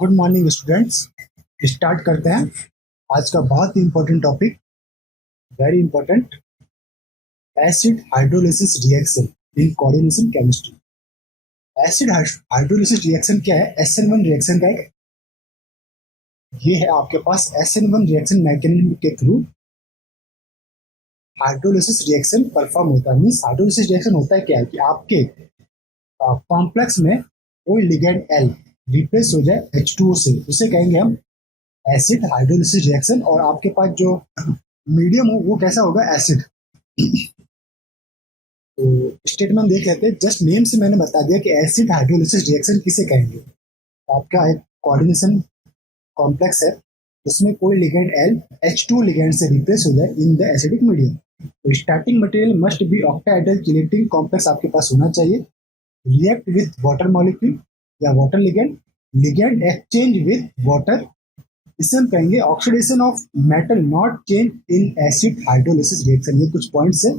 Good morning students. Start करते हैं आज का बहुत ही important topic, very important, acid hydrolysis reaction in coordination chemistry. Acid hydrolysis reaction क्या है? SN1 रिएक्शन का एक ये है आपके पास SN1 रिएक्शन मैकेनिज्म के थ्रू हाइड्रोलिसिस रिएक्शन परफॉर्म होता है। मीन्स हाइड्रोलिसिस रिएक्शन होता है क्या है कि आपके कॉम्प्लेक्स में कोई लिगेंड L रिप्लेस हो जाए H2O से, उसे कहेंगे हम एसिड हाइड्रोलिसिस रिएक्शन। और आपके पास जो मीडियम हो वो कैसा होगा? एसिड। तो स्टेटमेंट देख लेते हैं। जस्ट नेम से मैंने बता दिया कि एसिड हाइड्रोलिसिस रिएक्शन किसे कहेंगे। तो आपका एक कोऑर्डिनेशन कॉम्प्लेक्स है, उसमें कोई लिगेंड L H2 लिगेंड से रिप्लेस हो जाए इन द एसिडिक मीडियम। तो starting material must be octahedral chelating complex आपके पास होना चाहिए। रिएक्ट विथ वाटर मॉलिक्यूल या water ligand, ligand exchange with water, इसे हम कहेंगे oxidation of metal not change in acid hydrolysis reaction. ये कुछ पॉइंट्स है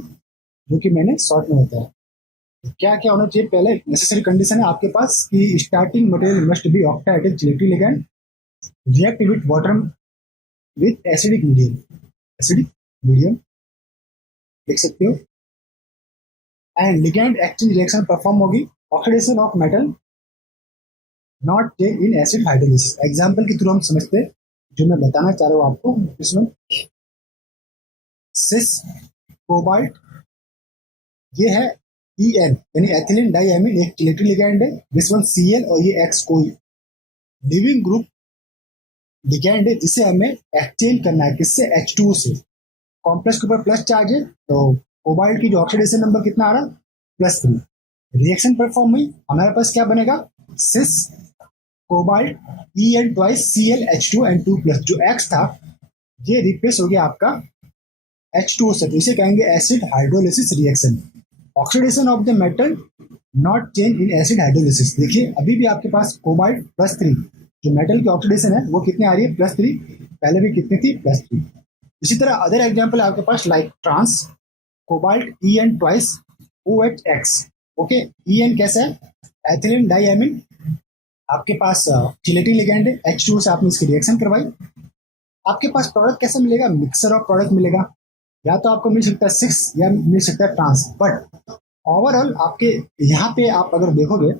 जो कि मैंने शॉर्ट में बताया। क्या क्या होना चाहिए? पहले नेसेसरी कंडीशन है आपके पास कि starting material must be octahedral chelating ligand, react with water with acidic medium, acidic medium लिख सकते हो। And ligand exchange reaction perform होगी, oxidation of metal not change in acid hydrolysis. Example के थ्रू हम समझते हैं जो मैं बताना चाह रहा हूँ आपको। इसमें सिस कोबाल्ट, ये है EN यानी एथिलीन डाइएमिन, एक चिलेटिंग लिगैंड है। दिस वन Cl और ये X कोई लिविंग ग्रुप लिगैंड है जिसे हमें एक्सचेंज करना है। किससे? H2O से। कॉम्प्लेक्स के ऊपर प्लस चार्ज है, तो कोबाल्ट की जो ऑक्सीडेशन नंबर कितना आ रहा? +3। रिएक्शन परफॉर्म हुई, हमारे पास क्या बनेगा? Cis cobalt En twice Cl H2 and 2+। जो X था ये रिप्लेस हो गया आपका H2O से, तो इसे कहेंगे acid hydrolysis reaction. Oxidation of the metal not change in acid hydrolysis. देखिए अभी भी आपके पास कोबाल्ट +3, जो मेटल की ऑक्सीडेशन है वो कितनी आ रही है? +3। पहले भी कितनी थी? +3। इसी तरह अदर एग्जाम्पल है आपके पास like trans cobalt En twice OHX। Okay, En कैसा है? एथिलीन डाइएमिन, आपके पास चिलेटिंग लिगैंड है, H2O से आपने इसकी रिएक्शन करवाई। आपके पास प्रोडक्ट कैसा मिलेगा? मिक्सर ऑफ प्रोडक्ट मिलेगा। या तो आपको मिल सकता है 6 या मिल सकता है ट्रांस, बट ओवरऑल आपके यहाँ पे आप अगर देखोगे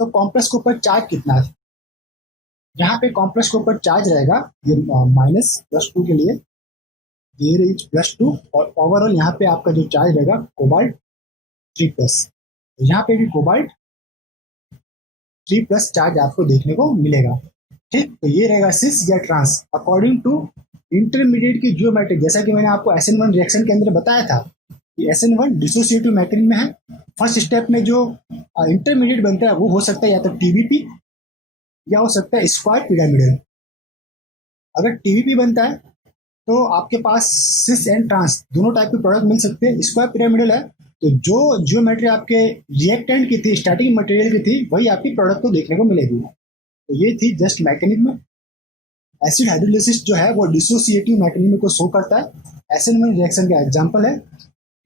तो कॉम्प्लेक्स के ऊपर चार्ज कितना है? यहाँ पे कॉम्प्लेक्स के ऊपर चार्ज रहेगा ये -+2 के लिए, ये रही +2, और ओवरऑल यहाँ पे आपका जो चार्ज रहेगा कोबाल्ट 3+। तो यहाँ पे भी कोबाल्ट 3+ चार्ज आपको देखने को मिलेगा। ठीक, तो ये रहेगा सिस या ट्रांस अकॉर्डिंग टू इंटरमीडिएट की ज्योमेट्री। जैसा कि मैंने आपको SN1 रिएक्शन के अंदर बताया था कि SN1 डिसोसिएटिव मैकेनिज्म में है। फर्स्ट स्टेप में जो इंटरमीडिएट बनता है वो हो सकता है या तो TBP या हो सकता है स्क्वायर पिरामिडल। अगर TBP बनता है तो आपके पास सिस एंड ट्रांस दोनों टाइप के प्रोडक्ट मिल सकते हैं। स्क्वायर पिरामिडल है तो जो ज्योमेट्री आपके रिएक्टेंट की थी, स्टार्टिंग मटेरियल की थी, वही आपकी प्रोडक्ट को देखने को मिलेगी। तो ये थी जस्ट मैकेनिज्म। एसिड हाइड्रोलिसिस जो है वो डिसोसिएटिव मैकेनिज्म को शो करता है। SN1 रिएक्शन का एग्जांपल है,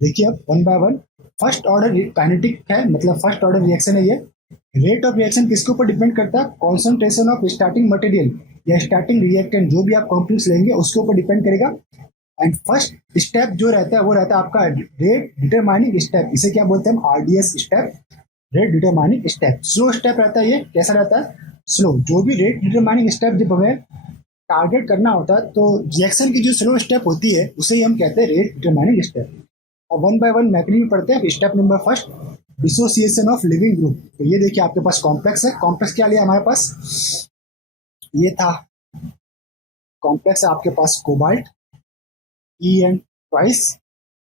देखिए अब one by one. First order kinetic है, मतलब फर्स्ट ऑर्डर रिएक्शन है ये। रेट ऑफ रिएक्शन किसके ऊपर डिपेंड करता है? कॉन्सेंट्रेशन ऑफ स्टार्टिंग मटेरियल या स्टार्टिंग रिएक्टेंट, जो भी आप कॉम्प्लेक्स लेंगे उसके ऊपर डिपेंड करेगा। एंड फर्स्ट स्टेप जो रहता है वो रहता है आपका रेट डिटरमाइनिंग स्टेप। इसे क्या बोलते हैं हम? RDS step, rate determining step. Slow step रहता है ये। कैसा रहता है? स्लो। जो भी रेट डिटरमाइनिंग स्टेप जब हमें टारगेट करना होता है तो रिएक्शन की जो स्लो स्टेप होती है उसे ही हम कहते हैं रेट डिटरमाइनिंग स्टेप। अब वन बाय वन मैकेनिज्म पढ़ते हैं। Step number first, dissociation of leaving group. तो ये देखिए आपके पास कॉम्प्लेक्स है। कॉम्प्लेक्स क्या लिया हमारे पास? ये था कॉम्प्लेक्स है आपके पास cobalt En twice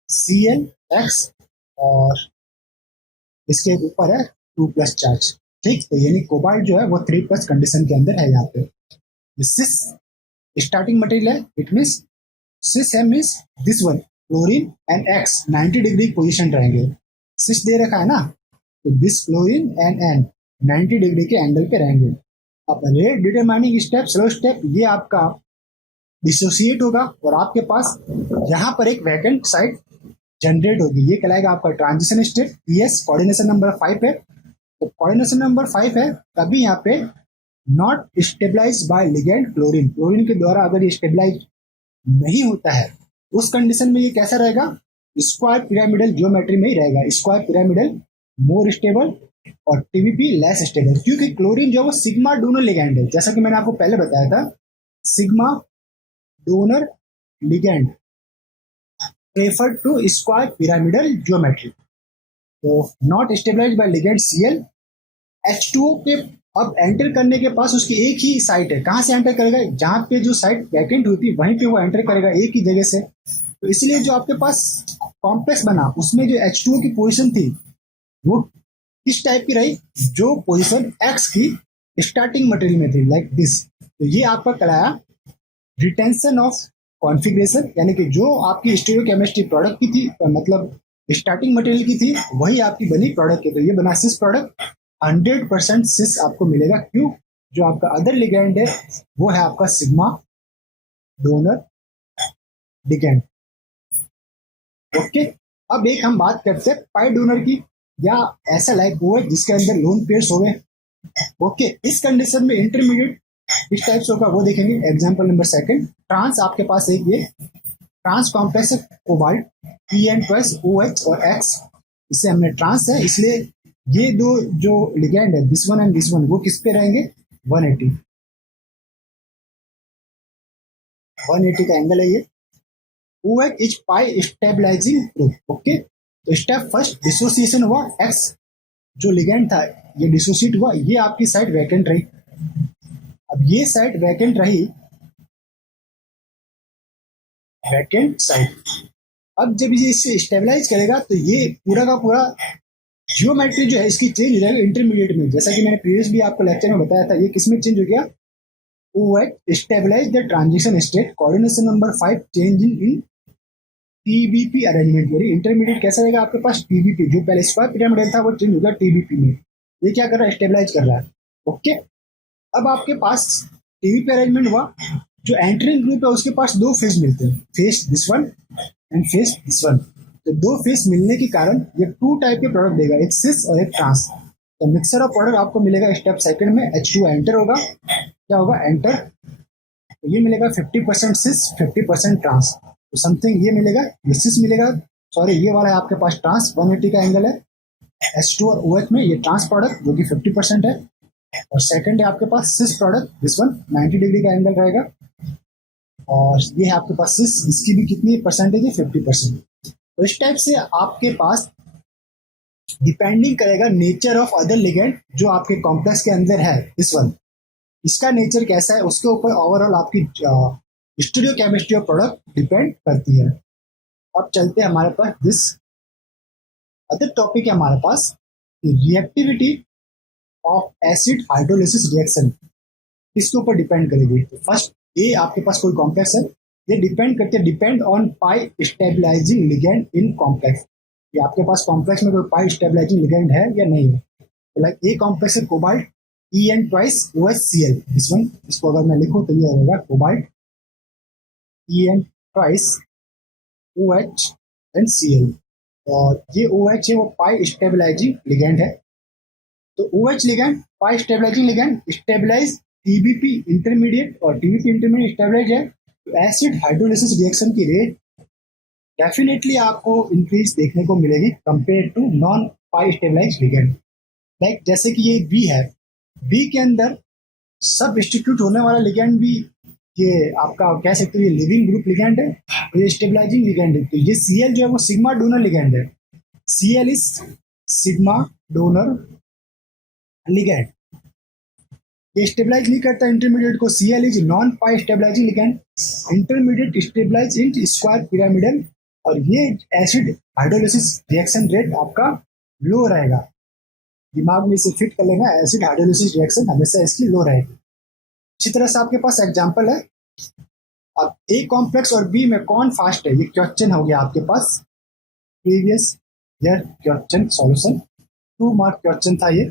Cl X, और इसके ऊपर है 2+ चार्ज। ठीक, तो यानी कोबाल्ट जो है वो 3+ कंडीशन के अंदर है। यहाँ पे सिस स्टार्टिंग मटेरियल है, it means cis M means this one chlorine and X 90 degree position रहेंगे। सिस दे रखा है ना, तो this chlorine and N 90 degree के एंगल पे रहेंगे। अब rate determining step, slow step, ये आपका डिसोसिएट होगा और आपके पास यहाँ पर एक वैकेंट साइट जनरेट होगी। ये कहलाएगा आपका transition state. PS coordination number 5 है। तो कोऑर्डिनेशन नंबर 5 है, तभी यहाँ पे not stabilise by ligand chlorine, chlorine के द्वारा अगर ये स्टेबलाइज नहीं होता है उस कंडीशन में ये कैसा रहेगा, स्क्वायर पिरामिडल ज्योमेट्री में ही रहेगा, स्क्वायर पिरामिडल मोर स्टेबल और टीबीपी लेस स्टेबल, क्योंकि क्लोरीन जो है वो सिग्मा डोनर लिगैंड है, जैसा कि मैंने आपको पहले बताया था, sigma donor ligand prefer to square pyramidal geometry. तो not stabilise by ligand Cl, H2O के अब एंटर करने के पास उसकी एक ही साइट है, कहाँ से एंटर करेगा, जहां पे जो साइट वैकेंट हुई थी वहीं पे वो एंटर करेगा एक ही जगह से। तो इसलिए जो आपके पास कॉम्प्लेक्स बना उसमें जो H2O की पोजीशन थी वो किस टाइप की रही, जो पोजीशन X की स्टार्टिंग मटेरियल में थी, लाइक दिस। तो ये आपका कहलाया रिटेंशन ऑफ कॉन्फ़िगरेशन, यानी कि जो आपकी स्टीरियोकेमिस्ट्री प्रोडक्ट की थी, मतलब स्टार्टिंग मटेरियल की थी वही आपकी बनी प्रोडक्ट की। तो ये बना सिस प्रोडक्ट, 100% सिस आपको मिलेगा। क्यों, जो आपका अदर लिगेंड है वो है आपका सिग्मा डोनर लिगेंड। ओके, अब एक हम बात करते हैं पाई डोनर की, या ऐसा लाइक वो है जिसके अंदर लोन पेयर्स हो गए। ओके, इस कंडीशन में इंटरमीडिएट किस टाइप से होगा वो देखेंगे। एग्जांपल नंबर सेकंड, ट्रांस आपके पास एक ये ट्रांस कॉम्प्लेक्स है कोबाल्ट En+OH और X, इससे हमने ट्रांस है, इसलिए ये दो जो लिगेंड है this one and this one वो किस पे रहेंगे, 180 का एंगल है ये। OH is pi stabilising group. Okay, तो स्टेप फर्स्ट डिसोसिएशन हुआ, X जो लिगेंड था ये डिसोसिएट हुआ, ये आपकी साइड वैकेंट रही। अब ये साइड वैकेंट रही, वैकेंट साइड, अब जब ये इसे स्टेबलाइज करेगा तो ये पूरा का पूरा जियोमेट्री जो है इसकी चेंज हो जाएगी इंटरमीडिएट में, जैसा कि मैंने प्रीवियस भी आपको लेक्चर में बताया था। ये किसमें चेंज हो गया, OH stabilise the transition state, coordination number 5 change in TBP arrangement. यानी इंटरमीडिएट कैसा रहेगा आपके पास, टीबीपी, जो पहले स्क्वायर पिरामिड था वो चेंज हो गया टीबीपी में। ये क्या कर रहा है, स्टेबलाइज कर रहा है। ओके, अब आपके पास टीबीपी अरेंजमेंट हुआ, जो एंटरिंग ग्रुप है उसके पास दो फेज मिलते हैं, phase this one and phase this one. तो दो फेज मिलने के कारण ये टू टाइप के प्रोडक्ट देगा, एक सिस और एक ट्रांस। तो मिक्सर ऑफ प्रोडक्ट आपको मिलेगा स्टेप सेकंड में, H2 एंटर होगा, क्या होगा, एंटर, तो ये मिलेगा 50% सिस 50% ट्रांस। तो समथिंग ये मिलेगा, ये सिस मिलेगा, सॉरी ये वाला है आपके पास ट्रांस, 180 का एंगल है, H2 और OH में ये ट्रांस प्रोडक्ट जो कि 50% है, और सेकंड है आपके पास सिस प्रोडक्ट, दिस वन 90 डिग्री का एंगल रहेगा, और ये है आपके पास सिस, इसकी भी कितनी परसेंटेज है, 50%। तो इस टाइप से आपके पास डिपेंडिंग करेगा नेचर ऑफ अदर लिगेंड जो आपके कॉम्प्लेक्स के अंदर है, दिस वन, इसका नेचर कैसा है उसके ऊपर ओवरऑल आपकी स्टीरियोकेमिस्ट्री ऑफ प्रोडक्ट डिपेंड करती है। अब चलते हैं हमारे पास दिस अदर टॉपिक है हमारे पास, reactivity of acid hydrolysis reaction, इसके ऊपर डिपेंड करेगी। तो फर्स्ट ये आपके पास कोई कॉम्प्लेक्स है, ये डिपेंड करते हैं, depend on pi stabilising ligand in complex, ये आपके पास कॉम्प्लेक्स में कोई पाई स्टेबलाइजिंग लिगेंड है या नहीं है। तो लाइक ए कॉम्प्लेक्स है कोबाल्ट En2OHCl, दिस वन, इसको अगर मैं लिखूं तो ये होगा कोबाल्ट En2OH एंड Cl, और ये OH है वो पाई स्टेबलाइजिंग लिगेंड है। तो OH ligand pi stabilising ligand, stabilise TBP intermediate, और टीबीपी इंटरमीडिएट स्टेबलाइज है, तो एसिड हाइड्रोलिसिस रिएक्शन की रेट डेफिनेटली आपको इंक्रीज देखने को मिलेगी compare to non pi stabilise ligand. Like जैसे कि ये बी है, बी के अंदर सब इंस्टीट्यूट होने वाला लिगेंड भी ये आपका कह सकते हो ये लिविंग ग्रुप लिगेंड है, तो ये स्टेबलाइजिंग लिगेंड है। तो ये Cl जो है वो सिग्मा डोनर लिगेंड है, Cl is sigma donor ligand, ये स्टेबलाइज नहीं करता इंटरमीडिएट को, Cl is non pi stabilising ligand, intermediate stabilise in square pyramidal, और ये एसिड हाइड्रोलिसिस रिएक्शन रेट आपका लो रहेगा, दिमाग में इसे फिट कर लेना, एसिड हाइड्रोलिसिस रिएक्शन हमेशा इसकी लो रहेगी। इसी तरह से आपके पास एग्जांपल है, अब ए कॉम्प्लेक्स और बी में कौन फास्ट है, ये क्वेश्चन हो गया आपके पास, previous year question solution, 2 mark question था ये,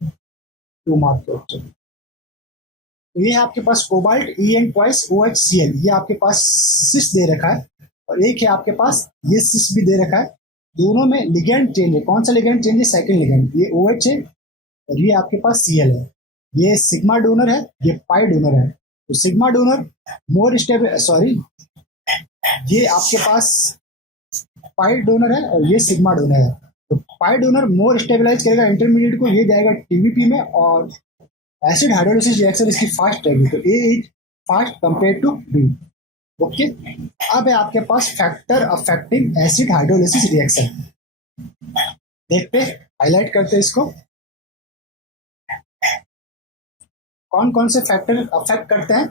2 मार्क क्वेश्चन। तो ये है आपके पास कोबाल्ट En2OHCl, ये आपके पास सिस दे रखा है, और एक है आपके पास ये सिस भी दे रखा है, दोनों में लिगेंड चेंज है, कौन सा लिगेंड चेंज है, सेकंड लिगेंड, ये OH है और ये आपके पास Cl है। ये सिग्मा डोनर है, ये पाई डोनर है। तो sigma donor more stable, sorry, ये आपके पास पाई डोनर है और ये सिग्मा डोनर है। तो पाई डोनर मोर स्टेबलाइज करेगा इंटरमीडिएट को, ये जाएगा टीवीपी में, और एसिड हाइड्रोलिसिस रिएक्शन इसकी फास्ट रहेगी। तो A is fast compare to B. Okay, अब है आपके पास factor affecting acid hydrolysis reaction. देखते, हाईलाइट करते इसको, कौन कौन से फैक्टर अफेक्ट करते हैं।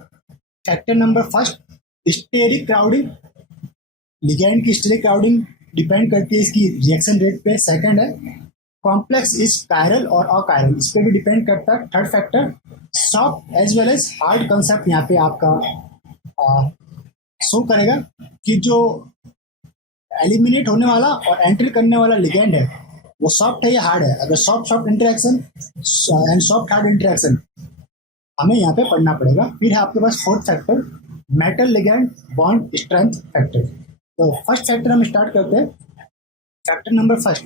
Factor number first, steric crowding, ligand की स्टेरिक क्राउडिंग डिपेंड करती है इसकी रिएक्शन रेट पे। सेकंड है कॉम्प्लेक्स इज कायरल और अकायरल, इस पे भी डिपेंड करता है। Third factor soft as well as hard concept यहाँ पे आपका शो करेगा कि जो एलिमिनेट होने वाला और एंटर करने वाला लिगैंड है वो सॉफ्ट है या हार्ड है। अगर soft soft interaction and soft hard interaction हमें यहाँ पे पढ़ना पड़ेगा। फिर है आपके पास fourth factor metal ligand bond strength factor. तो फर्स्ट फैक्टर हम स्टार्ट करते हैं। Factor number first,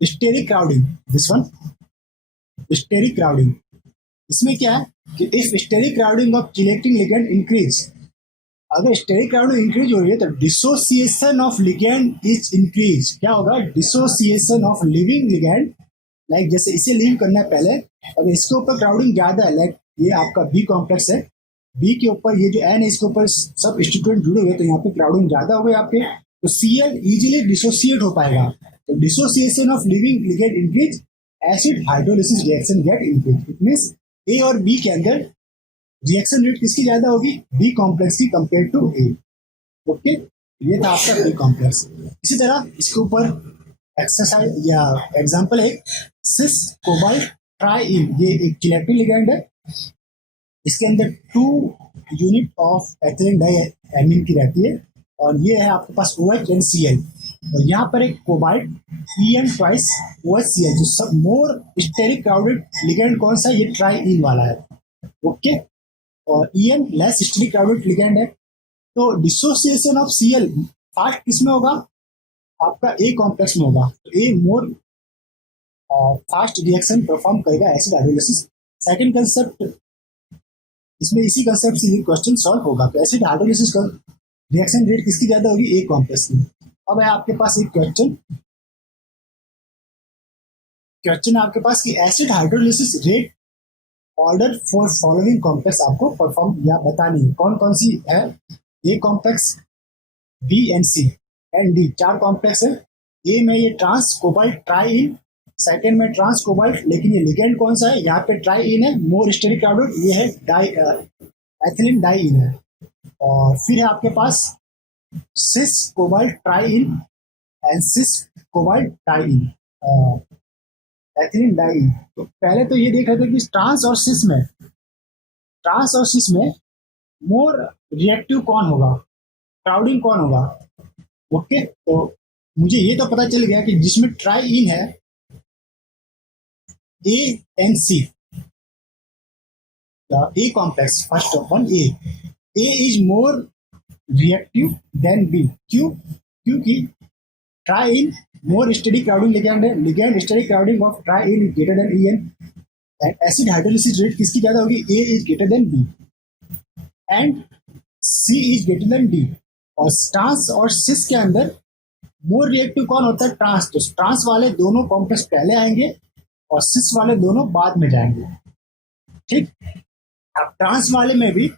steric crowding, this one steric crowding. इसमें क्या है कि if steric crowding of chelating ligand increase, अगर स्टेरिक क्राउडिंग इंक्रीज हो रही है तो dissociation of ligand is increase. क्या होगा, dissociation of leaving ligand, like जैसे इसे लीव करना है पहले, अगर इसके ऊपर क्राउडिंग ज्यादा है, लाइक ये आपका बी कॉम्प्लेक्स है, बी के ऊपर ये जो एन है इसके ऊपर सब स्टूडेंट जुड़े हुए, तो यहाँ पे क्राउडिंग ज्यादा हो गई आपके, तो सीएल इजीली डिसोसिएट हो पाएगा। तो dissociation of leaving ligand increase, acid hydrolysis reaction get increase. It means A और बी के अंदर रिएक्शन रेट किसकी ज्यादा होगी, बी कॉम्प्लेक्स की कंपेयर टू ए। ओके, ये था आपका बी कॉम्प्लेक्स। इसी तरह इसके ऊपर एक्सरसाइज या एग्जांपल है सिस कोबाल्ट ट्राइइन, ये एक चिलेटिंग लिगैंड है, इसके अंदर 2 unit of ethylene diamine की रहती है, और ये है आपके पास OH एंड Cl, और यहाँ पर एक कोबाल्ट En ट्वाइस OHCl, जो सब मोर स्टेरिक क्राउडेड लिगैंड कौन सा, ये ट्राइइन वाला है। ओके, और En less steric crowded ligand है। तो डिसोसिएशन ऑफ Cl फास्ट किसमें होगा, आपका ए कॉम्प्लेक्स में होगा। तो ए मोर फास्ट रिएक्शन परफॉर्म करेगा एसिड हाइड्रोलिसिस। सेकंड कंसेप्ट, इसमें इसी कंसेप्ट से क्वेश्चन सॉल्व होगा। तो एसिड हाइड्रोलिसिस का रिएक्शन रेट किसकी ज्यादा होगी, ए कॉम्प्लेक्स की। अब है आपके पास एक क्वेश्चन आपके पास कि acid hydrolysis rate order for following complex आपको परफॉर्म या बतानी है। कौन कौन सी है, A complex, B and C and D, 4 complex है। ए में ये ट्रांस कोबाल्ट ट्राइइन, सेकेंड में ट्रांस कोबाल्ट, लेकिन ये लिगैंड कौन सा है, यहाँ पे ट्राइइन है, मोर स्टेरिक क्राउडेड, ये है डाई एथिलीन डाइइन है। और फिर है आपके पास cis cobalt triene and cis cobalt diene, ethylene diene. तो पहले तो ये देख रहे थे कि ट्रांस और सिस में मोर रिएक्टिव कौन होगा, क्राउडिंग कौन होगा। ओके, तो मुझे ये तो पता चल गया कि जिसमें ट्राइइन है A and C, A complex, first of one A is more reactive than B. क्यों, क्योंकि triene more steric crowding ligand है, ligand steric crowding of triene is greater than En, and acid hydrolysis rate किसकी ज्यादा होगी, A is greater than B and C is greater than D. और trans और cis के अंदर more reactive कौन होता है, ट्रांस। तो ट्रांस वाले दोनों कॉम्प्लेक्स पहले आएंगे और सिस वाले दोनों बाद में जाएंगे। ठीक, अब ट्रांस वाले में भी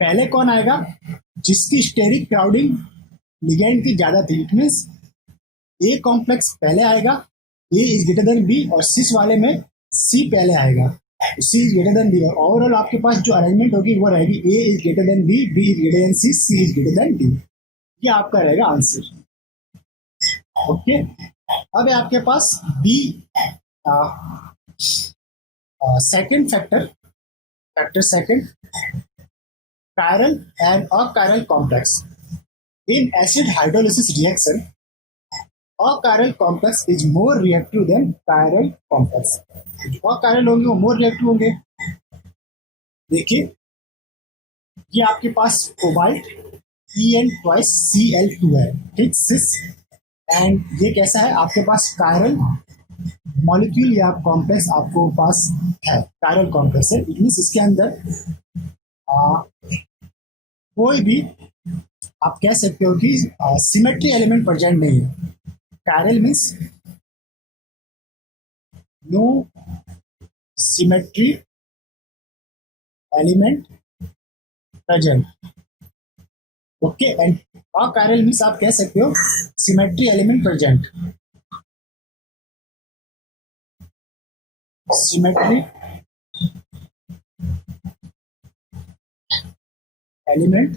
पहले कौन आएगा, जिसकी स्टेरिक क्राउडिंग लिगैंड की ज्यादा थी। इट मींस ए कॉम्प्लेक्स पहले आएगा, A is greater than B, और सिस वाले में सी पहले आएगा, C is greater than D. और ओवरऑल आपके पास जो अरेंजमेंट होगी वो रहेगी A is greater than B, B is greater than C, C is greater than D. ये आपका रहेगा आंसर। ओके, अब है आपके पास B second factor second, chiral and achiral complex. In acid hydrolysis reaction, achiral complex is more reactive than chiral complex. जो achiral होंगे वो more reactive होंगे। देखिए, ये आपके पास कोबाल्ट En ट्वाइस Cl2 है, ठीक, सिस, एंड ये कैसा है आपके पास chiral मॉलिक्यूल या कॉम्प्लेक्स आपको पास है, कायरल कॉम्प्लेक्स है, इट मीन्स इसके अंदर आ, कोई भी आप कह सकते हो कि सिमेट्री एलिमेंट प्रेजेंट नहीं है। Chiral means no symmetry element present, okay. And achiral means आप कह सकते हो symmetry element present, symmetry element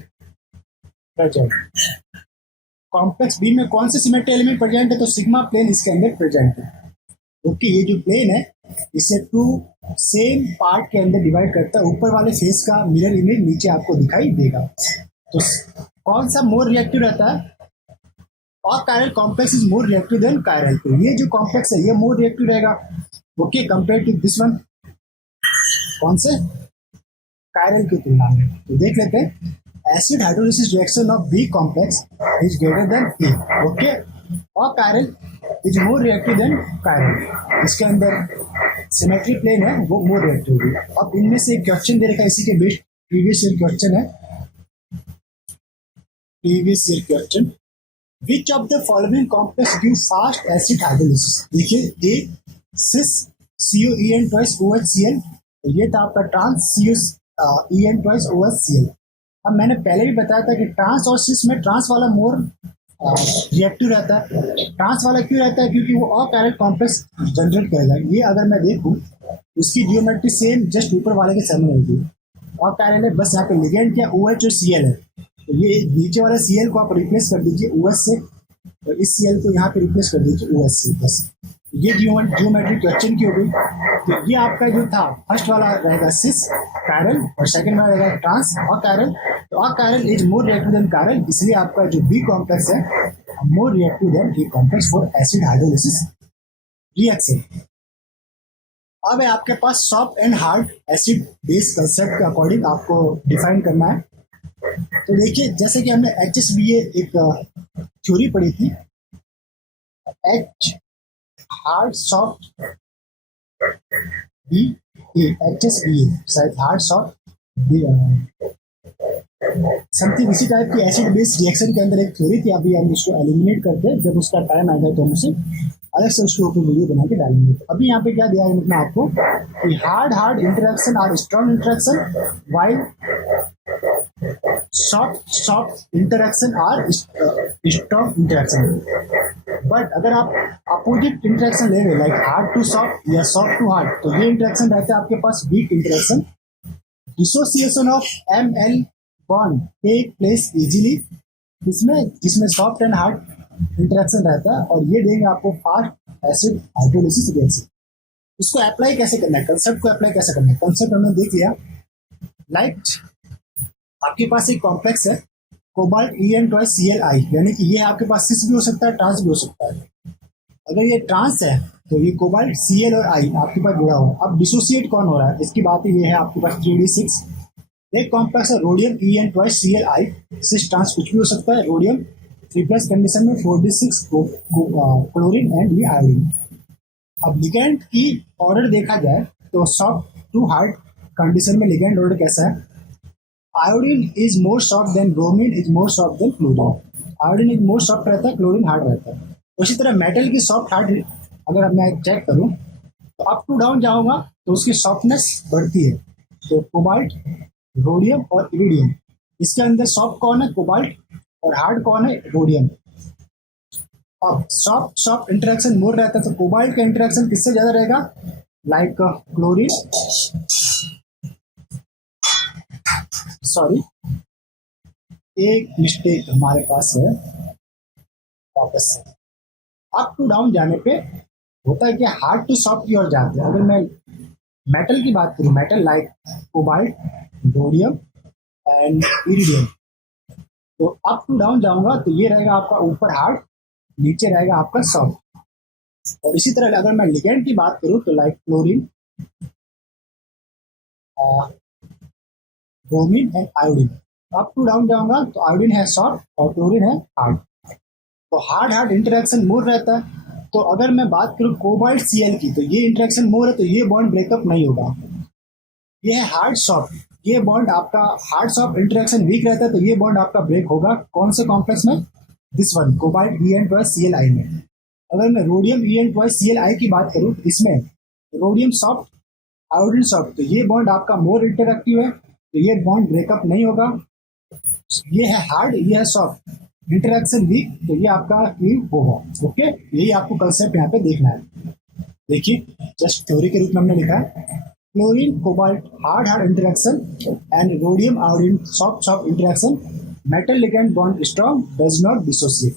present. Complex B में कौन से सिमेट्री एलिमेंट प्रेजेंट है? तो सिग्मा प्लेन इसके अंदर प्रेजेंट है, ओके। ये जो प्लेन है इसे टू सेम पार्ट के अंदर डिवाइड करता है, ऊपर वाले फेस का मिरर इमेज नीचे आपको दिखाई देगा। तो कौन सा मोर रिएक्टिव रहता है? और chiral complex is more reactive than chiral. तो ये जो कॉम्प्लेक्स है ये मोर रिएक्टिव रहेगा, okay, compare to this one. कौन से? कायरल की तुलना में। तो देख लेते हैं, acid hydrolysis reaction of B complex is greater than A, okay. और chiral is more reactive than chiral, इसके अंदर सिमेट्री प्लेन है वो मोर रिएक्टिव होगी। अब इनमें से एक क्वेश्चन दे रखा है, इसी के बेस्ड प्रीवियस ईयर क्वेश्चन है, previous year question, which of the following complex give fast acid hydrolysis? देखिए, ए सिस CuEn ट्वाइस OHCl, ये था आपका ट्रांस CuEn ट्वाइस OHCl। अब मैंने पहले भी बताया था कि ट्रांस और सिस में ट्रांस वाला मोर रिएक्टिव रहता है। ट्रांस वाला क्यों रहता है? क्योंकि वो अकायरल कॉम्प्लेक्स जनरेट करेगा। ये अगर मैं देखूं उसकी जियोमेट्री सेम जस्ट ऊपर वाले के समान होगी। अकायरल है, बस यहाँ पे लिगेंड क्या OH और Cl है, तो ये नीचे वाला Cl को आप रिप्लेस कर दीजिए OH से, और इस Cl को यहाँ पे रिप्लेस कर दीजिए OH से, बस। ये जियोमेट्री क्वेश्चन की हो गई। तो ये आपका जो था फर्स्ट वाला रहेगा सिस कायरल और सेकंड वाला रहेगा ट्रांस अकायरल। तो achiral is more reactive than chiral, इसलिए आपका जो बी कॉम्प्लेक्स है more reactive than A complex for acid hydrolysis reaction. अब है आपके पास soft and hard acid base concept के अकॉर्डिंग आपको डिफाइन करना है। तो देखिए, जैसे कि हमने HSBA एक थ्योरी पढ़ी थी, H hard soft B HSBA, शायद हार्ड सॉफ्ट समथिंग इसी टाइप की एसिड बेस रिएक्शन के अंदर एक थ्योरी थी। अभी हम उसको एलिमिनेट करते हैं, जब उसका टाइम आएगा तो हम उसे अलग से उसके ऊपर वीडियो बना के डालेंगे। तो अभी यहाँ पे क्या दिया है मतलब आपको कि hard interaction are strong interaction, while soft interaction are strong interaction. But अगर आप अपोजिट इंटरेक्शन ले रहे लाइक हार्ड टू सॉफ्ट या सॉफ्ट टू हार्ड, तो ये इंटरेक्शन रहता है आपके पास weak interaction. Dissociation of Ml bond take place easily, जिसमें सॉफ्ट एंड हार्ड इंटरेक्शन रहता है, और ये देंगे आपको फास्ट एसिड हाइड्रोलिसिस रिएक्शन। इसको अप्लाई कैसे करना है, कंसेप्ट को अप्लाई कैसे करना है? कंसेप्ट हमने देख लिया, लाइक आपके पास एक कॉम्प्लेक्स है कोबाल्ट En ट्वाइस Cli, यानी कि ये आपके पास सिस भी हो सकता है, ट्रांस भी हो सकता है। अगर ये ट्रांस है तो ये कोबाल्ट Cl और I आपके पास जुड़ा हुआ है। अब डिसोसिएट कौन हो रहा है, इसकी बात ये है, आपके पास 3D6 एक कॉम्प्लेक्स है rhodium En twice Cli, cis trans कुछ भी हो सकता है, रोडियम 3+ कंडीशन में 4D6 क्लोरीन एंड ये आयोडीन। अब लिगेंड की ऑर्डर देखा जाए तो सॉफ्ट टू हार्ड कंडीशन में लिगेंड ऑर्डर कैसा है? Iodine is more soft than bromine is more soft than chlorine. Iodine is more soft रहता है, क्लोरीन हार्ड रहता है। उसी तरह मेटल की सॉफ्ट हार्ड अगर मैं चेक करूं तो अप टू डाउन जाऊंगा तो उसकी सॉफ्टनेस बढ़ती है। तो कोबाल्ट, रोडियम और इरिडियम, इसके अंदर सॉफ्ट कौन है? कोबाल्ट, और हार्ड कौन है? रोडियम। अब सॉफ्ट इंटरेक्शन मोर रहता है, तो कोबाल्ट का इंटरेक्शन किससे ज्यादा रहेगा? लाइक क्लोरीन, सॉरी एक मिस्टेक हमारे पास है, वापस अप टू डाउन जाने पे होता है कि हार्ड टू सॉफ्ट की ओर जाते हैं। अगर मैं मेटल की बात करूं, metal like cobalt, rhodium and iridium, तो अप टू डाउन जाऊंगा तो ये रहेगा आपका ऊपर हार्ड, नीचे रहेगा आपका सॉफ्ट। और इसी तरह अगर मैं लिगेंड की बात करूं तो like chlorine, bromine and iodine, up to down जाऊंगा तो आयोडीन है सॉफ्ट और क्लोरीन है हार्ड। तो हार्ड इंटरेक्शन मोर रहता है, तो अगर मैं बात करूं कोबाल्ट Cl की, तो ये इंटरेक्शन मोर है, तो ये बॉन्ड ब्रेकअप नहीं होगा। ये है हार्ड सॉफ्ट, ये बॉन्ड आपका हार्ड सॉफ्ट इंटरेक्शन वीक रहता है, तो ये बॉन्ड आपका ब्रेक होगा कौन से कॉम्प्लेक्स में, दिस वन कोबाल्ट En2Cl में। अगर मैं रोडियम En2Cl की बात करूं, इसमें रोडियम सॉफ्ट आयोडीन सॉफ्ट, तो ये बॉन्ड आपका मोर इंटरेक्टिव है, तो ये बॉन्ड ब्रेकअप नहीं होगा। ये है हार्ड, ये है सॉफ्ट, इंटरेक्शन वीक, तो ये आपका क्लीव होगा। ओके, यही आपको कंसेप्ट यहाँ पे देखना है। देखिए जस्ट थ्योरी के रूप में हमने लिखा है chlorine cobalt hard interaction and rhodium iodine soft interaction, metal ligand bond strong does not dissociate,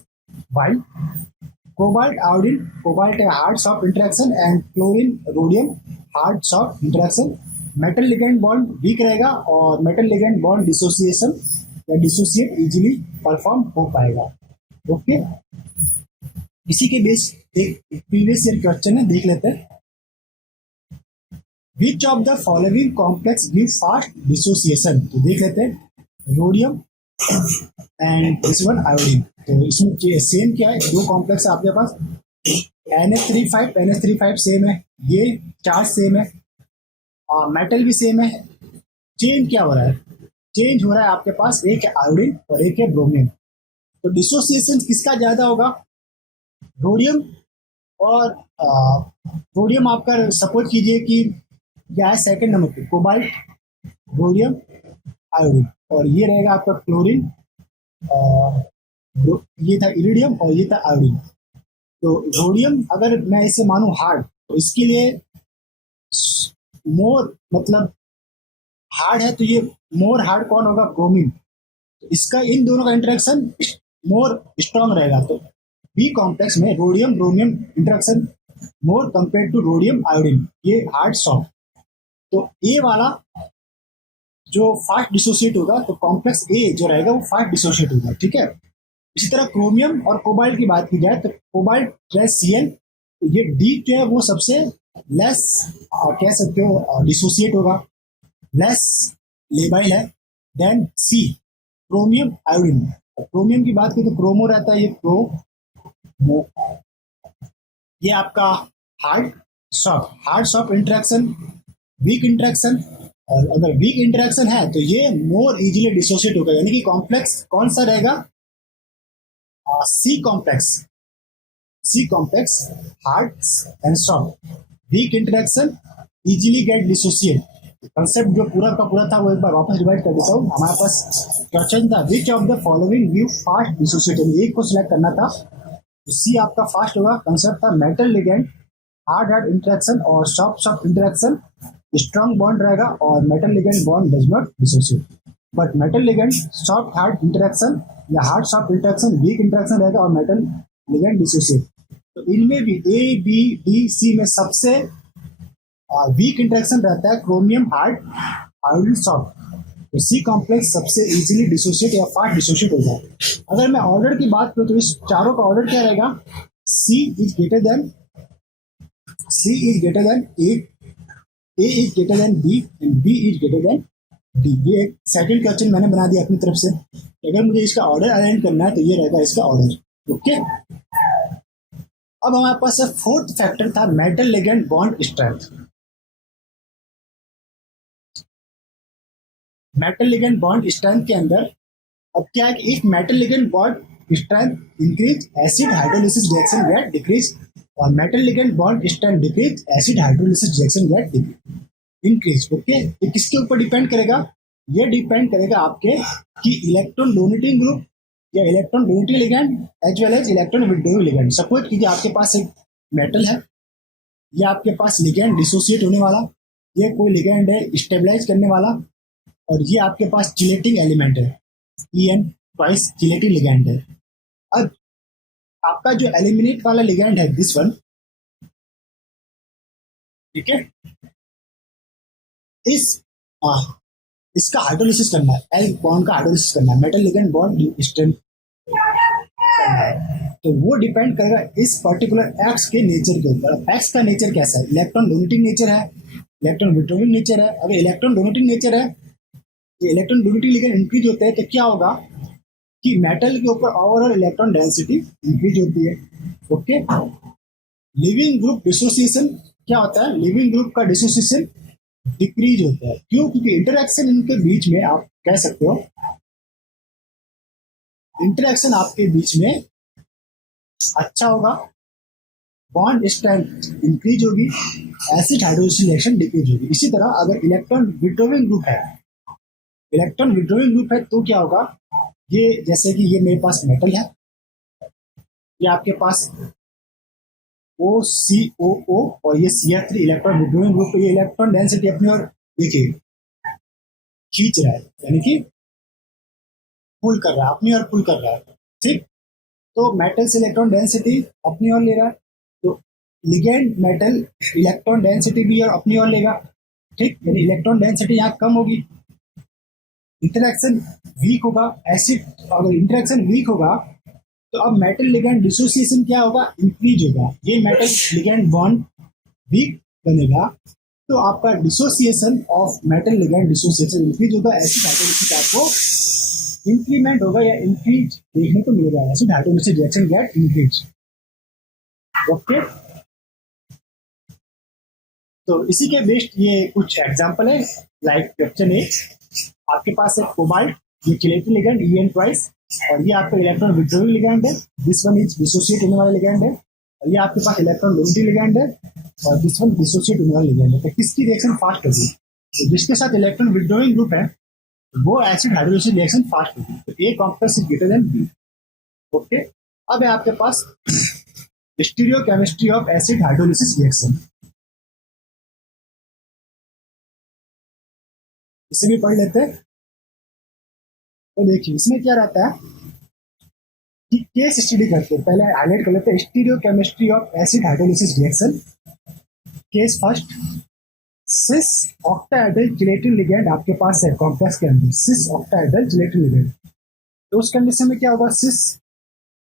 while cobalt iodine, cobalt है hard soft interaction and chlorine rhodium hard soft interaction, metal ligand bond weak रहेगा और metal ligand bond dissociation या dissociate easily perform हो पाएगा। Okay, इसी के base एक previous year question है, देख लेते हैं। Which of the following complex give fast dissociation, तो देख लेते हैं rhodium and this one iodine. तो इसमें सेम क्या है, दो कॉम्प्लेक्स है आपके पास, NH3 सेम है, ये चार्ज सेम है और मेटल भी सेम है। चेंज क्या हो रहा है, चेंज हो रहा है आपके पास एक है आयोडीन और एक है ब्रोमीन। तो डिसोसिएशन किसका ज्यादा होगा, रोडियम और रोडियम आपका सपोज कीजिए कि क्या है सेकंड नंबर पे कोबाल्ट रोडियम आयोडीन, और ये रहेगा आपका क्लोरीन, ये था इरिडियम और ये था आयोडीन। तो रोडियम अगर मैं इसे मानूं हार्ड, तो इसके लिए मोर मतलब हार्ड है, तो ये मोर हार्ड कौन होगा, ब्रोमीन। इसका इन दोनों का इंटरेक्शन मोर स्ट्रॉन्ग रहेगा। तो बी कॉम्प्लेक्स में rhodium bromium interaction more compare to rhodium iodine, ये हार्ड सॉफ्ट। तो ए वाला जो फास्ट डिसोसिएट होगा, तो कॉम्प्लेक्स ए जो रहेगा वो फास्ट डिसोसिएट होगा। ठीक है, इसी तरह क्रोमियम और कोबाल्ट की बात की जाए, तो कोबाल्ट Cl, तो ये डी जो है वो सबसे लेस कह सकते हो डिसोसिएट होगा, लेस लेबाइल है। देन सी क्रोमियम आयोडीन, क्रोमियम की बात की तो क्रोमो रहता है, ये क्रोमो, ये आपका hard soft interaction, weak interaction, और अगर वीक इंटरेक्शन है तो ये मोर इजीली डिसोसिएट होगा, यानी कि कॉम्प्लेक्स कौन सा रहेगा, C complex hard and soft, weak interaction easily get dissociate. Concept जो पूरा का पूरा था वो एक बार वापस रिवाइज कर देता हूँ। हमारे पास क्वेश्चन था which of the following give fast dissociate, एक को सिलेक्ट करना था, तो सी आपका फास्ट होगा। कंसेप्ट था मेटल लिगेंड हार्ड इंटरेक्शन और सॉफ्ट इंटरेक्शन स्ट्रॉन्ग बॉन्ड रहेगा और metal ligand bond does not dissociate. But metal ligand soft hard interaction या hard soft interaction weak interaction रहेगा और मेटल लिगेंड डिसोसिएट। तो इनमें भी ए बी डी सी में सबसे वीक इंटरेक्शन रहता है क्रोमियम हार्ड आयोडीन सॉफ्ट, तो सी कॉम्प्लेक्स सबसे इजीली डिसोसिएट या फास्ट डिसोसिएट हो जाए। अगर मैं ऑर्डर की बात करूं तो इस चारों का ऑर्डर क्या रहेगा, C is greater than A is greater than B and B is greater than D. ये सेकंड क्वेश्चन मैंने बना दिया अपनी तरफ से। अगर मुझे इसका ऑर्डर अरेंज करना है तो ये रहेगा इसका ऑर्डर। ओके, अब हमारे पास फोर्थ फैक्टर था metal ligand bond strength. Metal ligand bond strength के अंदर अब क्या है कि if metal ligand bond strength increase acid hydrolysis reaction get decrease, और metal ligand bond strength decrease acid hydrolysis reaction get increase. Okay, ये किसके ऊपर डिपेंड करेगा, ये डिपेंड करेगा आपके कि इलेक्ट्रॉन डोनेटिंग ग्रुप या electron donating ligand as well as electron withdrawing ligand. Suppose कीजिए आपके पास एक मेटल है, ये आपके पास लिगेंड डिसोसिएट होने वाला, ये कोई लिगेंड है स्टेबलाइज करने वाला, और ये आपके पास चिलेटिंग एलिमेंट है, En ट्वाइस चिलेटिंग लिगेंड है। अब आपका जो एलिमिनेट वाला लिगेंड है दिस वन, ठीक है, इसका हाइड्रोलिसिस करना है, एल बॉन्ड का हाइड्रोलिसिस करना है, मेटल लिगेंड बॉन्ड स्ट्रेंथ करना है, तो वो डिपेंड करेगा इस पर्टिकुलर एक्स के नेचर के ऊपर। एक्स का नेचर कैसा है, इलेक्ट्रॉन डोनेटिंग नेचर है, इलेक्ट्रॉन विड्रॉइंग नेचर है। अगर इलेक्ट्रॉन डोनेटिंग नेचर है, इलेक्ट्रॉन डोनेटिंग लिगेंड इंक्रीज होते हैं तो क्या होगा कि मेटल के ऊपर ओवरऑल इलेक्ट्रॉन डेंसिटी इंक्रीज होती है। ओके, लिविंग ग्रुप डिसोसिएशन क्या होता है? लिविंग ग्रुप का डिसोसिएशन डिक्रीज होता है। क्यों? क्योंकि इंटरेक्शन इनके बीच में आप कह सकते हो, इंटरेक्शन आपके बीच में अच्छा होगा, बॉन्ड स्ट्रेंथ इंक्रीज होगी, एसिड हाइड्रोजन रिएक्शन डिक्रीज होगी। इसी तरह अगर इलेक्ट्रॉन विड्रॉइंग ग्रुप है, इलेक्ट्रॉन विड्रॉइंग ग्रुप है तो क्या होगा? ये जैसे कि ये मेरे पास मेटल है, ये आपके पास OCOO और ये CH3 इलेक्ट्रॉन विड्रॉइंग ग्रुप, ये इलेक्ट्रॉन डेंसिटी अपनी ओर देखिए खींच रहा है, यानी कि पुल कर रहा है, अपनी ओर पुल कर रहा है। ठीक, तो मेटल से इलेक्ट्रॉन डेंसिटी अपनी ओर ले रहा है, तो लिगेंड मेटल इलेक्ट्रॉन डेंसिटी भी और अपनी ओर लेगा। ठीक, यानी इलेक्ट्रॉन डेंसिटी यहाँ कम होगी, इंटरेक्शन वीक होगा। एसिड अगर इंटरेक्शन वीक होगा तो अब मेटल लिगेंड डिसोसिएशन क्या होगा? इंक्रीज होगा। ये मेटल लिगेंड बॉन्ड वीक बनेगा तो आपका dissociation of metal ligand dissociation increase होगा। एसिड हाइड्रोलिसिस आपको इंक्रीमेंट होगा या इंक्रीज देखने को मिलेगा। Acid hydrolysis reaction get increase. Okay, तो इसी के बेस्ड ये कुछ एग्जांपल है। लाइक क्वेश्चन ए, आपके पास है कोबाल्ट, ये चेलेटिन लिगेंड En ट्वाइस, और ये आपका इलेक्ट्रॉन विड्रॉइंग लिगेंड है, दिस वन इज डिसोसिएट होने वाला लिगेंड है, और ये आपके पास इलेक्ट्रॉन डोनेटिंग लिगेंड है, और दिस वन डिसोसिएट होने वाला लिगेंड है। तो किसकी रिएक्शन फास्ट होगी? तो जिसके साथ इलेक्ट्रॉन विड्रॉइंग ग्रुप है वो एसिड हाइड्रोलिसिस रिएक्शन फास्ट होगी। तो A complex is greater than B. Okay, अब है आपके पास stereochemistry of acid hydrolysis reaction, इसे भी पढ़ लेते हैं। तो देखिए इसमें क्या रहता है कि केस स्टडी करते हैं। पहले हाईलाइट कर लेते हैं stereochemistry of acid hydrolysis reaction. Case first, cis octahedral chelating ligand आपके पास है कॉम्प्लेक्स के अंदर, सिस ऑक्टाहेड्रल जिलेटिन लिगेंड। तो उस कंडीशन में क्या होगा? सिस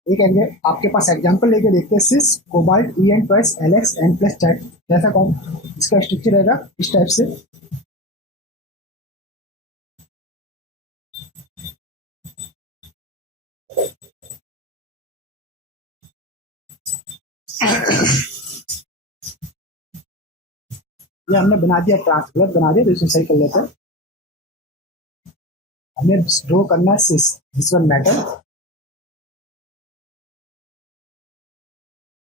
एक आपके पास एग्जांपल लेके देखते हैं। Cis cobalt En plus Lx N plus जैसा कौन इसका स्ट्रक्चर रहेगा इस टाइप से। ये हमने बना दिया, ट्रांसफर बना दिया, तो इसे सही कर लेते हैं। हमें ड्रॉ करना है सिस, दिस वन मेटल,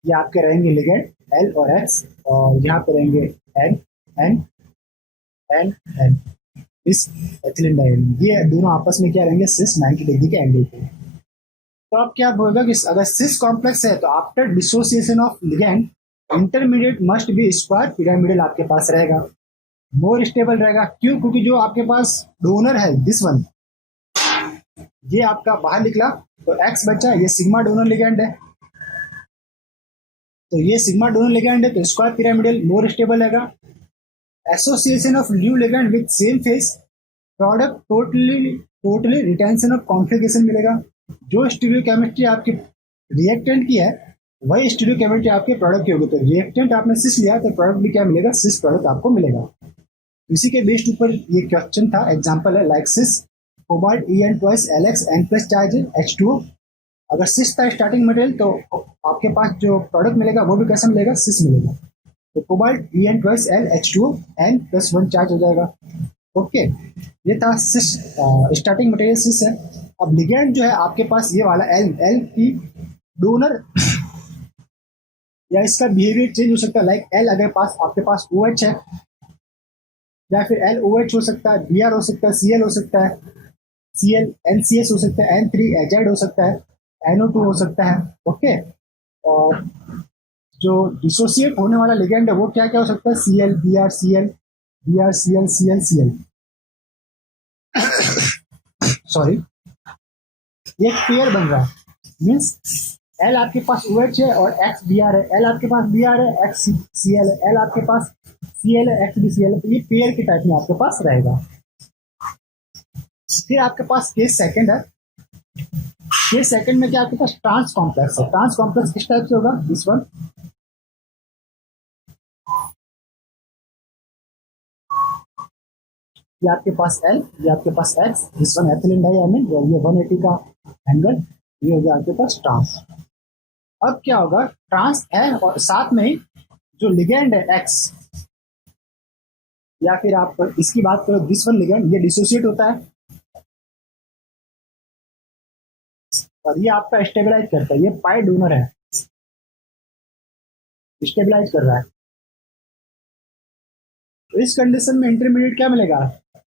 ये आपके रहेंगे लिगेंड L और X, और यहाँ पे रहेंगे N N N N, इस एथिलीन डाइमीन, ये दोनों आपस में क्या रहेंगे? सिस 90 डिग्री के एंगल पे। तो अब क्या बोलेगा कि अगर सिस कॉम्प्लेक्स है तो after dissociation of ligand intermediate must B square pyramidal आपके पास रहेगा, मोर स्टेबल रहेगा। क्यों? क्योंकि जो आपके पास डोनर है दिस वन, ये आपका बाहर निकला तो एक्स बचा, ये सिग्मा डोनर लिगेंड है, तो ये सिग्मा डोनर लिगेंड है तो स्क्वायर पिरामिडल मोर स्टेबल रहेगा। Association of new ligand with same face product totally retention of configuration मिलेगा। जो स्टीरियोकेमिस्ट्री आपकी रिएक्टेंट की है वही स्टीरियोकेमिस्ट्री आपके प्रोडक्ट की होगी। तो रिएक्टेंट आपने सिस लिया तो प्रोडक्ट भी क्या मिलेगा? सिस प्रोडक्ट आपको मिलेगा। इसी के बेस्ड ऊपर ये क्वेश्चन था, एग्जांपल है like cis cobalt En twice Lx N plus charge H2O। अगर सिस था स्टार्टिंग मटेरियल तो आपके पास जो प्रोडक्ट मिलेगा वो भी कैसा मिलेगा? सिस मिलेगा। तो cobalt En twice L H2O N plus 1 charge हो जाएगा। ओके, ये था सिस, स्टार्टिंग मटेरियल सिस है। अब लिगेंड जो है आपके पास ये वाला L की डोनर या इसका बिहेवियर चेंज हो सकता है। लाइक L अगर पास आपके पास OH है या फिर LOH हो सकता है, Br हो सकता है, Cl हो सकता है, Cl NCS हो सकता है, N3 एजाइड हो सकता है, NO2 हो सकता है। ओके, और जो डिसोसिएट होने वाला लिगेंड है वो क्या क्या हो सकता है? Cl Br Cl Br Cl Cl Cl, sorry, ये एक पेयर बन रहा है, मीन्स L आपके पास OH है और X Br है, L आपके पास Br है, X Cl है, L आपके पास Cl है, X भी Cl है। तो ये पेयर के टाइप में आपके पास रहेगा। फिर आपके पास केस सेकंड है। केस सेकंड में क्या आपके पास ट्रांस कॉम्प्लेक्स है। ट्रांस कॉम्प्लेक्स किस टाइप से होगा? दिस वन, ये आपके पास L, ये आपके पास X, this one ethylene diamine, और ये 180 का एंगल, ये हो गया आपके पास ट्रांस। अब क्या होगा, ट्रांस है और साथ में ही जो लिगेंड है एक्स, या फिर आप इसकी बात करो दिस वन लिगेंड, ये डिसोसिएट होता है और ये आपका स्टेबलाइज करता है, ये पाई डोनर है, स्टेबलाइज कर रहा है। तो इस कंडीशन में इंटरमीडिएट क्या मिलेगा,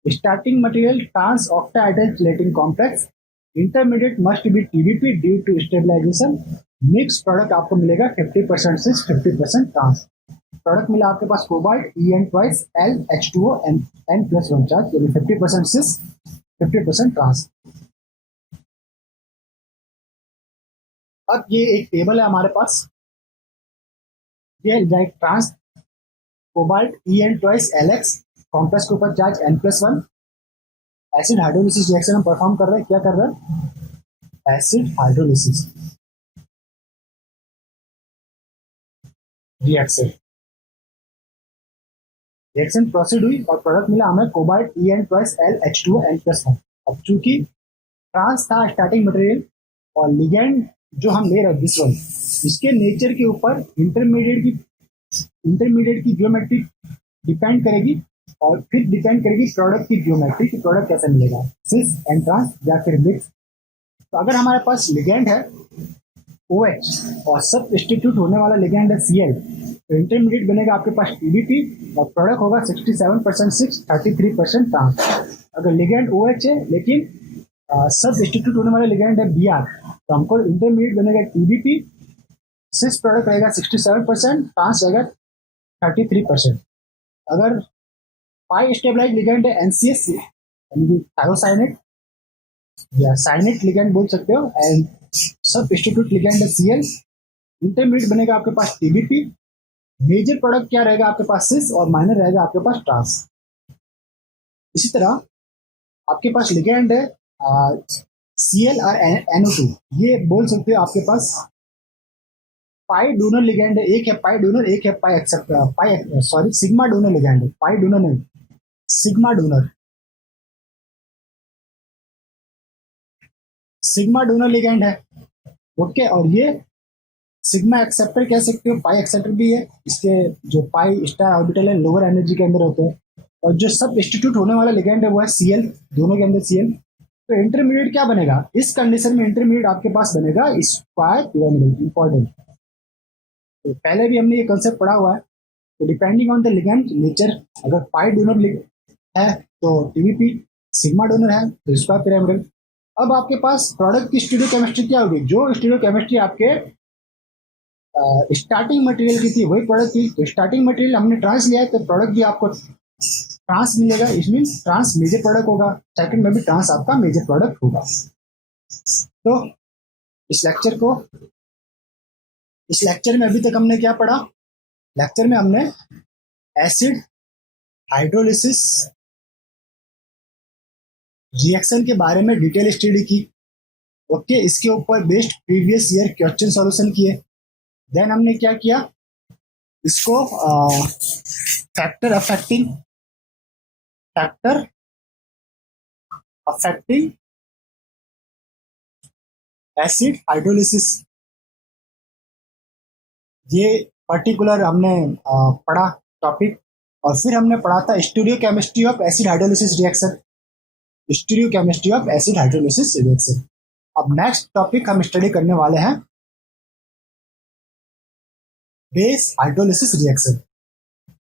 starting material trans octahedral chelating complex, intermediate must be TBP due to stabilisation, mix product आपको मिलेगा 50% से 50% ट्रांस। प्रोडक्ट मिला आपके पास cobalt En twice L H2O N+1 charge, यानी 50% सिस 50% ट्रांस। अब ये एक टेबल है हमारे पास, ये like trans cobalt En twice Lx, complex के ऊपर charge N+1, acid hydrolysis reaction हम परफॉर्म कर रहे हैं, क्या कर रहे हैं, एसिड हाइड्रोलिसिस रिएक्शन प्रोसीड हुई और प्रोडक्ट मिला हमें cobalt En twice L H2O N+1। अब चूंकि ट्रांस था स्टार्टिंग मटेरियल और लिगेंड जो हम ले रहे हैं दिस वन, इसके नेचर के ऊपर इंटरमीडिएट की ज्योमेट्री डिपेंड करेगी और फिर डिपेंड करेगी प्रोडक्ट की ज्योमेट्री कि प्रोडक्ट कैसे मिलेगा, सिस एंड ट्रांस या फिर मिक्स। तो अगर हमारे पास लिगेंड है OH और सब्स्टिट्यूट होने वाला लिगेंड है Cl, तो इंटरमीडिएट बनेगा आपके पास TBP और प्रोडक्ट होगा 67% 6 33% ट्रांस। अगर लिगेंड OH है लेकिन सब्स्टिट्यूट होने वाला लिगेंड है Br, तो हमको इंटरमीडिएट बनेगा TBP, सिस प्रोडक्ट रहेगा 67%, ट्रांस रहेगा 33%। अगर पाई स्टेबलाइज लिगेंड है NCS थायोसाइनेट या साइनेट लिगेंड बोल सकते हो, एंड सब्स्टिट्यूट लिगेंड है Cl, इंटरमीडिएट बनेगा आपके पास TBP, मेजर प्रोडक्ट क्या रहेगा आपके पास सिस और माइनर रहेगा आपके पास ट्रांस। इसी तरह आपके पास लिगेंड है Cl और NO2, ये बोल सकते हो आपके पास पाई डोनर लिगेंड है, एक है पाई डोनर एक है पाई सिग्मा डोनर लिगेंड है, पाई डोनर नहीं सिग्मा डोनर लिगेंड है। ओके, और ये सिग्मा एक्सेप्टर कह सकते हो, पाई एक्सेप्टर भी है, इसके जो पाई स्टार ऑर्बिटल है लोअर एनर्जी के अंदर होते हैं, और जो सब्स्टिट्यूट होने वाला लिगेंड है वो है Cl, दोनों के अंदर Cl। तो इंटरमीडिएट क्या बनेगा इस कंडीशन में, इंटरमीडिएट आपके पास बनेगा स्क्वायर पिरामिडल। इंपॉर्टेंट, तो पहले भी हमने ये कंसेप्ट पढ़ा हुआ है। तो depending on the ligand nature, अगर पाई डोनर है तो TBP, सिग्मा डोनर है तो स्क्वायर पिरामिडल। अब आपके पास प्रोडक्ट की स्टीरियोकेमिस्ट्री क्या होगी, जो स्टीरियोकेमिस्ट्री आपके स्टार्टिंग मटेरियल की थी वही प्रोडक्ट की। तो स्टार्टिंग मटेरियल हमने ट्रांस लिया है तो प्रोडक्ट भी आपको ट्रांस मिलेगा, इसमें ट्रांस मेजर प्रोडक्ट होगा, सेकंड में भी ट्रांस आपका मेजर प्रोडक्ट होगा। तो इस लेक्चर में अभी तक हमने क्या पढ़ा, लेक्चर में हमने एसिड हाइड्रोलिसिस रिएक्शन के बारे में डिटेल स्टडी की। ओके, इसके ऊपर based previous year question solution किए। देन हमने क्या किया, इसको फैक्टर अफेक्टिंग एसिड हाइड्रोलिसिस, ये पर्टिकुलर हमने पढ़ा टॉपिक। और फिर हमने पढ़ा था stereochemistry of acid hydrolysis reaction, अब नेक्स्ट टॉपिक हम स्टडी करने वाले हैं बेस हाइड्रोलिसिस रिएक्शन।